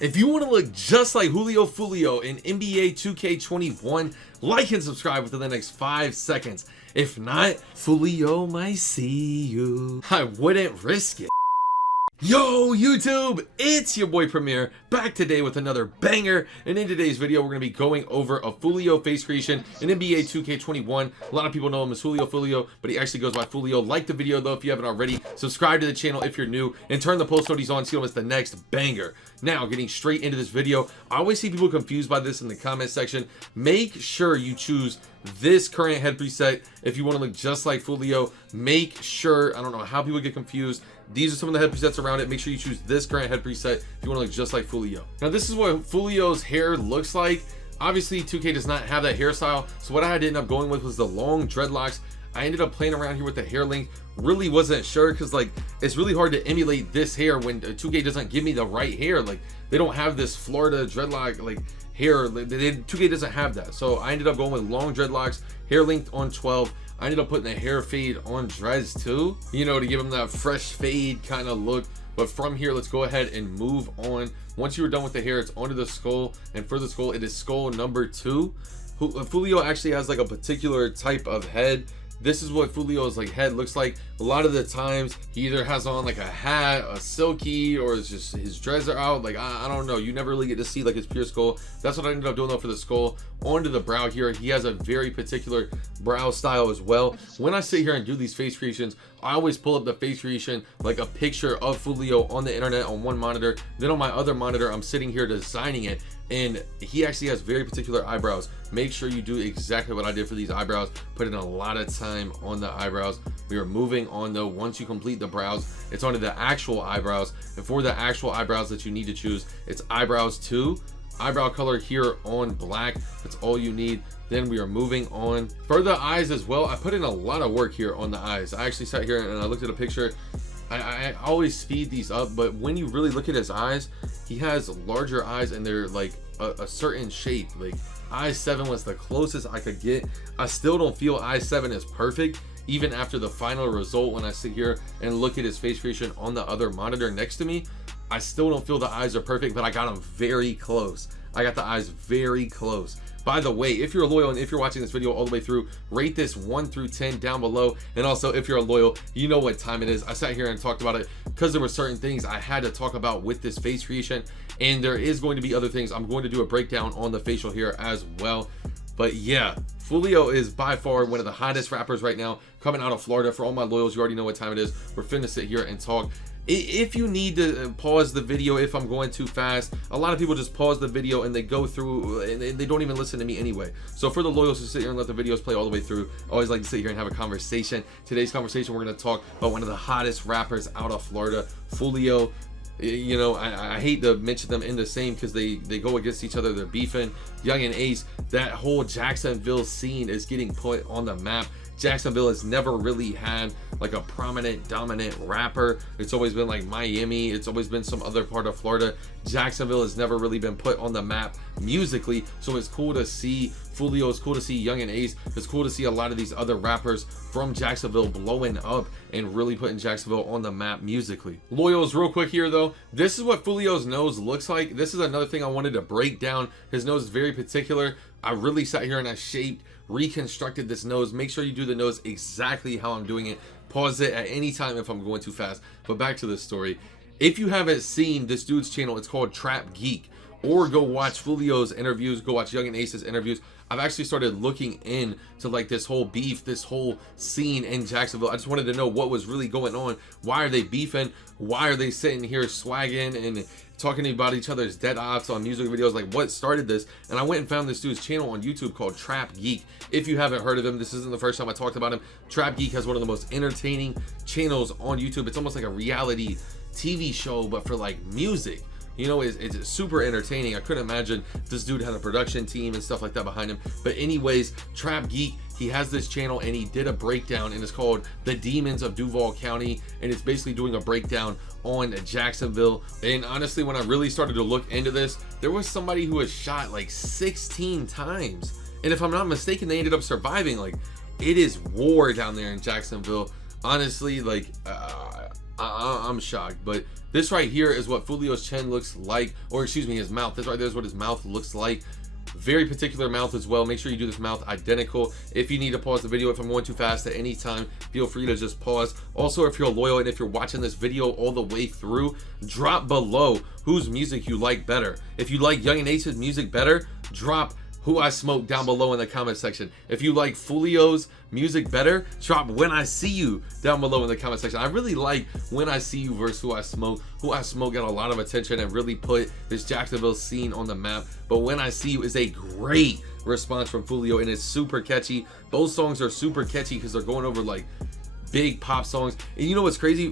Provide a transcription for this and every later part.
If you want to look just like Julio Foolio in NBA 2K21, like and subscribe within the next 5 seconds. If not, Foolio might see you. I wouldn't risk it. Yo YouTube, it's your boy Premier, back today with another banger, and in today's video we're going to be going over a Foolio face creation in NBA 2K21. A lot of people know him as Julio Foolio, but he actually goes by Foolio. Like the video though if you haven't already, subscribe to the channel if you're new, and turn the post notifications on so you don't miss the next banger. Now, getting straight into this video, I always see people confused by this in the comment section. Make sure you choose this current head preset if you want to look just like Foolio. Make sure, I don't know how people get confused, these are some of the head presets around it. Make sure you choose this current head preset if you want to look just like Foolio. Now this is what Foolio's hair looks like. Obviously 2K does not have that hairstyle, so what I had to end up going with was the long dreadlocks. I ended up playing around here with the hair length. Really wasn't sure because like it's really hard to emulate this hair when 2K doesn't give me the right hair. Like they don't have this Florida dreadlock like hair. 2K doesn't have that, so I ended up going with long dreadlocks, hair length on 12. I ended up putting a hair fade on dreads too, you know, to give him that fresh fade kind of look. But from here, let's go ahead and move on. Once you are done with the hair, it's onto the skull, and for the skull, it is skull number 2. Foolio actually has like a particular type of head. This is what Foolio's like head looks like. A lot of the times he either has on like a hat, a silky, or it's just his dreads are out. Like I don't know, you never really get to see like his pure skull. That's what I ended up doing though for the skull. Onto the brow here, he has a very particular brow style as well. When I sit here and do these face creations, I always pull up the face creation like a picture of Foolio on the internet on one monitor, then on my other monitor I'm sitting here designing it, and he actually has very particular eyebrows. Make sure you do exactly what I did for these eyebrows. Put in a lot of time on the eyebrows. We are moving on though. Once you complete the brows, it's onto the actual eyebrows, and for the actual eyebrows that you need to choose, it's eyebrows 2, eyebrow color here on black. That's all you need. Then we are moving on for the eyes as well. I put in a lot of work here on the eyes. I actually sat here and I looked at a picture. I always speed these up, but when you really look at his eyes, he has larger eyes and they're like a certain shape. Like I7 was the closest I could get. I still don't feel I7 is perfect even after the final result. When I sit here and look at his face creation on the other monitor next to me, I still don't feel the eyes are perfect, but I got them very close. I got the eyes very close. By the way, if you're loyal and if you're watching this video all the way through, rate this 1 through 10 down below. And also, if you're loyal, you know what time it is. I sat here and talked about it because there were certain things I had to talk about with this face creation, and there is going to be other things. I'm going to do a breakdown on the facial here as well. But yeah, Foolio is by far one of the hottest rappers right now coming out of Florida. For all my loyals, you already know what time it is. We're finna sit here and talk. If you need to pause the video if I'm going too fast, a lot of people just pause the video and they go through and they don't even listen to me anyway. So for the loyals who sit here and let the videos play all the way through, I always like to sit here and have a conversation. Today's conversation, we're going to talk about one of the hottest rappers out of Florida, Foolio. You know, I hate to mention them in the same because they go against each other. They're beefing. Young and Ace, that whole Jacksonville scene is getting put on the map. Jacksonville has never really had like a prominent dominant rapper. It's always been like Miami, it's always been some other part of Florida. Jacksonville has never really been put on the map musically, so it's cool to see Foolio, it's cool to see Young and Ace, it's cool to see a lot of these other rappers from Jacksonville blowing up and really putting Jacksonville on the map musically. Loyals, real quick here though, this is what Foolio's nose looks like. This is another thing I wanted to break down. His nose is very particular. I really sat here and I reconstructed this nose. Make sure you do the nose exactly how I'm doing it. Pause it at any time if I'm going too fast. But back to this story. If you haven't seen this dude's channel, it's called Trap Geek, or go watch Foolio's interviews, go watch Young and Ace's interviews. I've actually started looking into like this whole beef, this whole scene in Jacksonville. I just wanted to know what was really going on. Why are they beefing? Why are they sitting here swagging and talking about each other's dead ops on music videos? Like what started this? And I went and found this dude's channel on YouTube called Trap Geek. If you haven't heard of him, this isn't the first time I talked about him. Trap Geek has one of the most entertaining channels on YouTube. It's almost like a reality TV show, but for like music. You know, it's super entertaining. I couldn't imagine if this dude had a production team and stuff like that behind him. But anyways, Trap Geek, he has this channel and he did a breakdown, and it's called The Demons of Duval County, and it's basically doing a breakdown on Jacksonville. And honestly, when I really started to look into this, there was somebody who was shot like 16 times, and if I'm not mistaken, they ended up surviving. Like, it is war down there in Jacksonville. Honestly, like I'm shocked. But this right here is what FOOLIO's chin looks like, or excuse me, his mouth. This right there is what his mouth looks like. Very particular mouth as well. Make sure you do this mouth identical. If you need to pause the video, if I'm going too fast at any time, feel free to just pause. Also, if you're loyal and if you're watching this video all the way through, drop below whose music you like better. If you like yrndj's music better, drop Who I Smoke down below in the comment section. If you like FOOLIO's music better, drop When I See You down below in the comment section. I really like When I See You versus Who I Smoke. Who I Smoke got a lot of attention and really put this Jacksonville scene on the map. But When I See You is a great response from FOOLIO, and it's super catchy. Both songs are super catchy because they're going over like big pop songs. And you know what's crazy?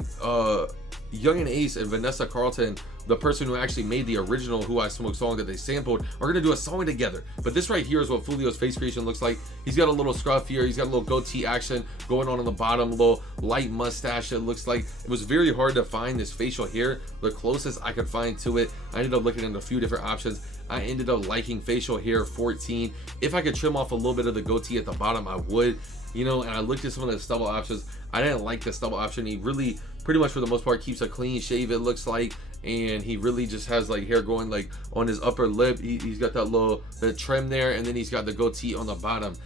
yrndj and Vanessa Carlton, the person who actually made the original Who I Smoke song that they sampled, are gonna do a song together. But this right here is what FOOLIO's face creation looks like. He's got a little scruff here, he's got a little goatee action going on the bottom, a little light mustache. It looks like it was very hard to find this facial hair. The closest I could find to it, I ended up looking at a few different options. I ended up liking facial hair 14. If I could trim off a little bit of the goatee at the bottom, I would, you know. And I looked at some of the stubble options. I didn't like the stubble option. He really, pretty much for the most part, keeps a clean shave, it looks like, and he really just has like hair going like on his upper lip. He's got that little trim there, and then he's got the goatee on the bottom.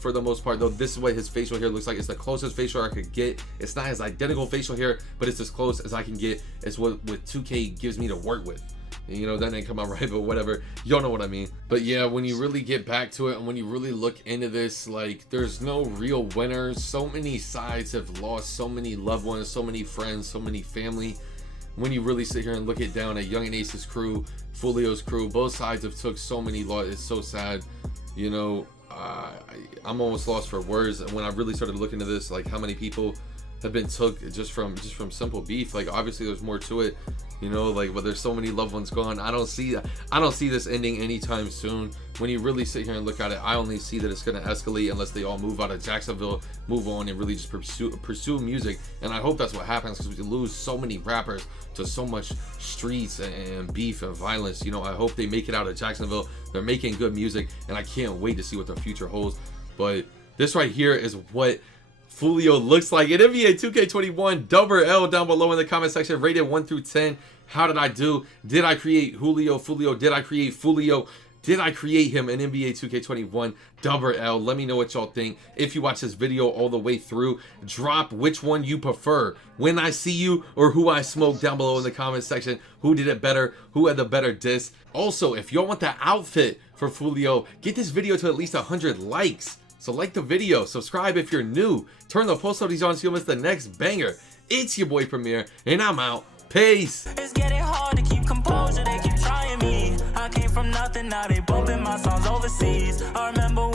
For the most part though, this is what his facial hair looks like. It's the closest facial hair I could get. It's not his identical facial hair, but it's as close as I can get. It's what 2K gives me to work with. You know, that ain't come out right, but whatever, y'all know what I mean. But yeah, when you really get back to it and when you really look into this, like, there's no real winners. So many sides have lost so many loved ones, so many friends, so many family. When you really sit here and look it down at yrndj's crew, FOOLIO's crew, both sides have took so many losses. It's so sad, you know. I'm almost lost for words. And when I really started looking into this, like how many people have been took just from simple beef, like obviously there's more to it, you know, like, but there's so many loved ones gone. I don't see this ending anytime soon. When you really sit here and look at it, I only see that it's going to escalate unless they all move out of Jacksonville, move on, and really just pursue music. And I hope that's what happens, because we lose so many rappers to so much streets and beef and violence. You know, I hope they make it out of Jacksonville. They're making good music, and I can't wait to see what the future holds. But this right here is what FOOLIO looks like in NBA 2K21. Double L down below in the comment section, rated 1 through 10. How did I do? Did I create FOOLIO? Did I create FOOLIO? Did I create him in NBA 2K21? Double L. Let me know what y'all think. If you watch this video all the way through, drop which one you prefer, When I See You or Who I Smoke, down below in the comment section. Who did it better? Who had the better disc? Also, if y'all want the outfit for FOOLIO, get this video to at least 100 likes. So like the video, subscribe if you're new, turn the post notifications on so you don't miss the next banger. It's your boy Premier, and I'm out. Peace. It's getting hard to keep composure, they keep trying me. I came from nothing, now they bumping my songs overseas. I remember